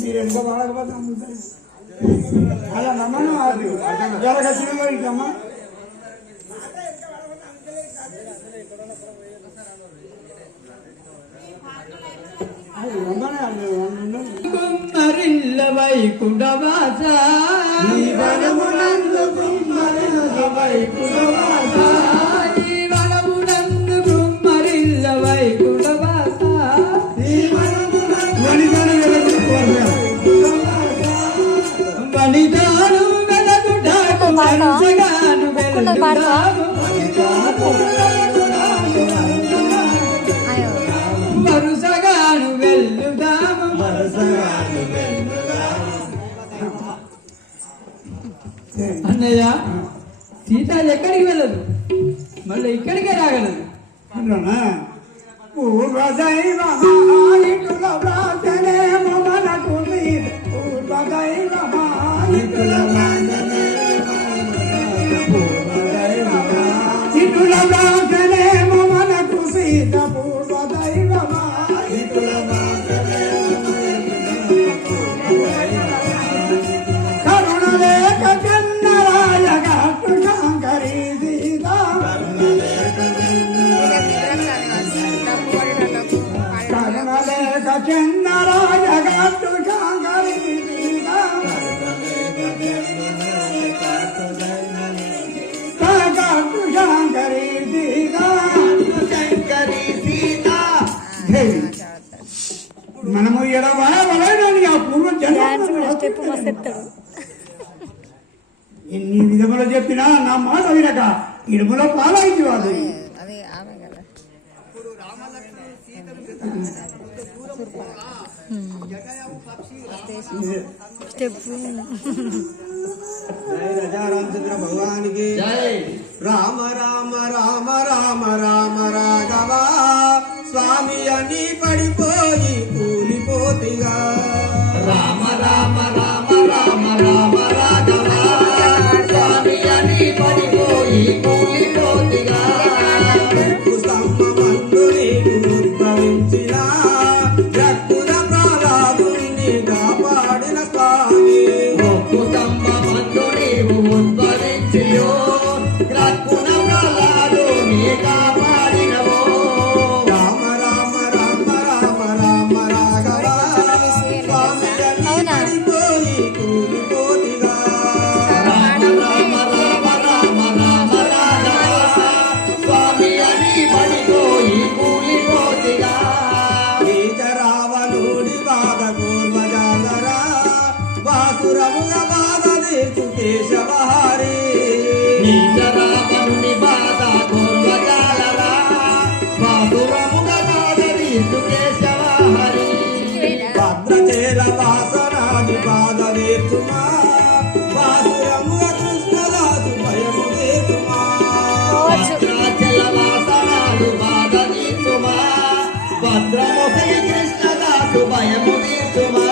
మీరు ఎంత బాధపడతా అలా నమ్మను అది జరగచ్చిన ఇంకమ్మా కుమ్మరిల్ల వైకుంఠవాస వైకుంఠవాస వరుసగాను వెళ్ళుదాము అన్నయ్య సీత ఎక్కడికి వెళ్ళదు మళ్ళీ ఇక్కడికే రాగలదు అన్నా మనము పూర్వం ఎన్ని విధములు చెప్పినా నా మాట వినక ఇడుములో పాలైంది వాళ్ళు రామచంద్ర భగవానికి రామ రామ రామ రామ రామ రాఘవ స్వామి అని పడిపోయి కూలిపోతిగా రామ రామ రామ రామ రామ రాఘవ స్వామి అని పడిపోయి కూలిపోతిగా స్తంభమందుని ఉద్భవించిన రక్కుల ప్రహ్లాదుని కాపాడిన స్వామి స్తంభమందుని ఉద్భవించియో రక్కుల ప్రహ్లాదుని కాపాడినవో రామ రామ రామ రామ రామ రాఘవ స్వామి అని పడిపోయి కూలిపోతిగా రామ రామ రామ రామ రామ రాఘవ స్వామి అని పడిపోయి కూలిపోతిగా నీచ రావణుడి బాధ కూర్మజాలరా వాసురముగా బాధ తీర్చు కేశవహారి నీచ రావణుడి బాధ కూర్మజాలరా వాసురముగా బాధ తీర్చు కేశవహారి భద్రచేల వాసనాది బాధ తీర్చుమా వాసురముగా కృష్ణదాసు భయము తీర్చుమా భద్రాచల వాసనాలు బాధ తీర్చుమా భద్రముఖి కృష్ణదాసు భయము తీర్చుమా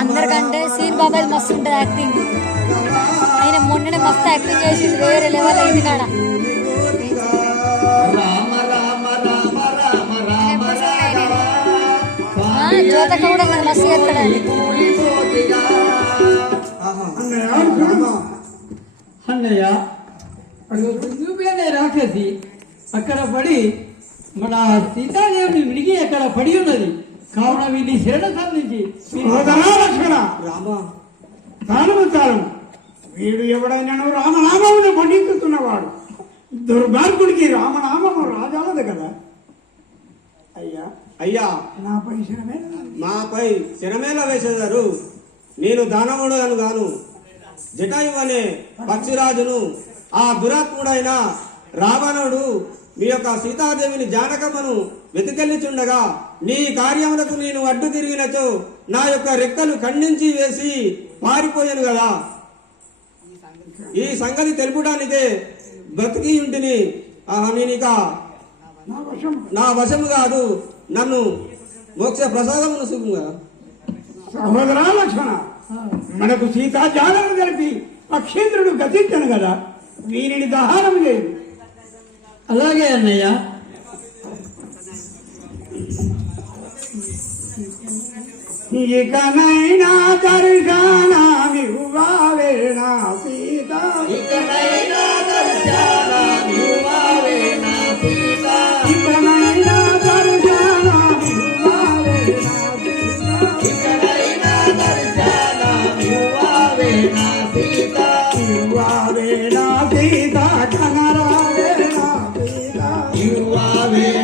అందరికంటే సీన్ బాబాయ్ మస్తు ఉంటుంది యాక్టింగ్. ఆయన మొన్ననే మస్తు యాక్టింగ్ చేసింది, వేరే లెవెల్ అయింది కాడ. రామ రామ రామ రామ రామ రాఘవ జ్యోతక కూడా మస్తు చేస్తాడు. కూలిపోతిగా అన్నయ్య నువ్వేనే రాక్షసి అక్కడ పడి మన సీతాదేవిని విడిగి అక్కడ పడి ఉన్నది కావున వీళ్ళని శరణ సంధించి లక్ష్మణ తాను వీడు ఎవడైనాను రామనామమును పండితున్నవాడు దుర్మార్గుడికి రామనామము రాజాలదు కదా. అయ్యా అయ్యా నాపై శరమే మాపై శరమేల వేసేదారు. నేను దానవుడు అని గాను జటాయు అనే పక్షిరాజును ఆ దురాత్ముడైన రావణుడు మీ యొక్క సీతాదేవిని జానకమ్మను వెతికెళ్ళిచుండగా నీ కార్యములకు నేను అడ్డు తిరిగినచో నా యొక్క రెక్కలు ఖండించి వేసి పారిపోయాను కదా. ఈ సంగతి తెలుపడానికే బ్రతికి ఉంటిని. నేనిక నా వశం నా వశము కాదు, నన్ను మోక్ష ప్రసాదమును సుఖంగా. సహోదరా లక్ష్మణ, మనకు సీతాజాలను కలిపి పక్షేంద్రుడు గతించను కదా, వీరిని దహనం లేదు. అలాగే అన్నయ్య. ఇకనైనా దర్శనమివ్వావేనా సీత, ఇకనైనా దర్శనమివ్వావేనా సీత, ఇకనైనా దర్శనమివ్వావేనా సీత, ఇకనైనా దర్శనమివ్వావేనా సీత, ఇవ్వావేనా సీత, కనరావేనా సీత, ఇవ్వావేనా